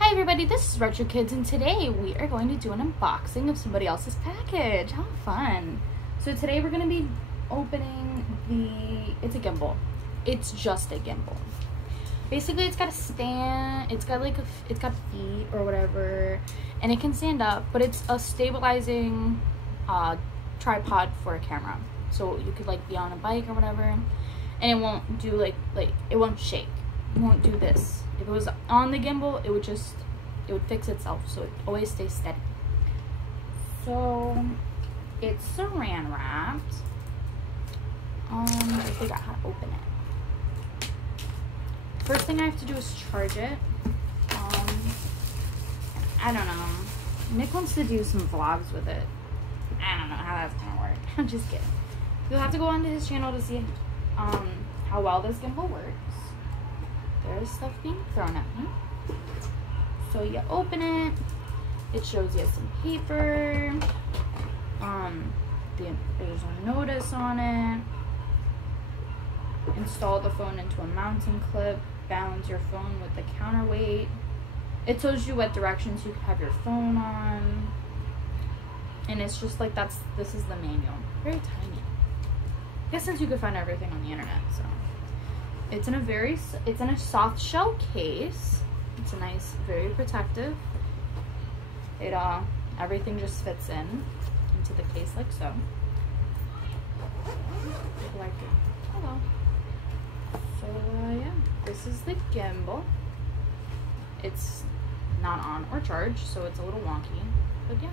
Hi everybody, this is Retro Kids, and today we are going to do an unboxing of somebody else's package. How fun. So today we're going to be opening it's a gimbal. It's just a gimbal. Basically it's got a stand, it's got feet or whatever, and it can stand up, but it's a stabilizing tripod for a camera. So you could be on a bike or whatever, and it won't do it won't shake. It won't do this. If it was on the gimbal, it would fix itself, so it always stays steady. So it's saran wrapped. I forgot how to open it. First thing I have to do is charge it. I don't know. Nick wants to do some vlogs with it. I don't know how that's gonna work. I'm just kidding. You'll have to go onto his channel to see how well this gimbal works. There's stuff being thrown at me. So you open it. It shows you some paper. There's a notice on it. Install the phone into a mounting clip. Balance your phone with the counterweight. It tells you what directions you can have your phone on. And it's just this is the manual. Very tiny. I guess since you could find everything on the internet, so. It's in a soft shell case. It's a nice, very protective. Everything just fits into the case like so. Hello. So yeah, this is the gimbal. It's not on or charged, so it's a little wonky, but yeah.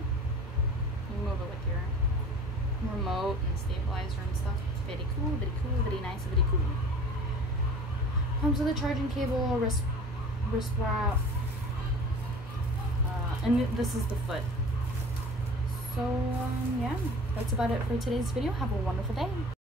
You move it with your remote and stabilizer and stuff. It's very cool, very nice, very cool. Comes with a charging cable, wrist wrap, and this is the foot. So yeah, that's about it for today's video. Have a wonderful day.